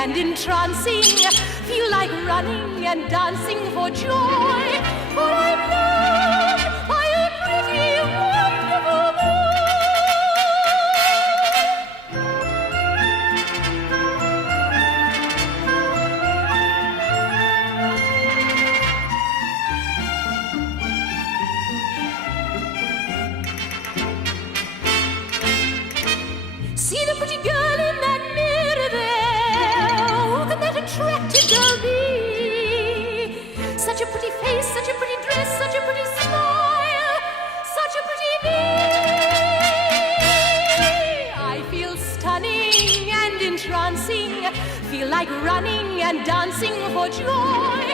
and entrancing, feel like running and dancing for joy, for I'm loved by a pretty, wonderful boy. See the pretty girl in that mirror there. Who can that attractive girl be? Such a pretty face, such a pretty dress, such a pretty smile, such a pretty me. I feel stunning and entrancing, feel like running and dancing for joy.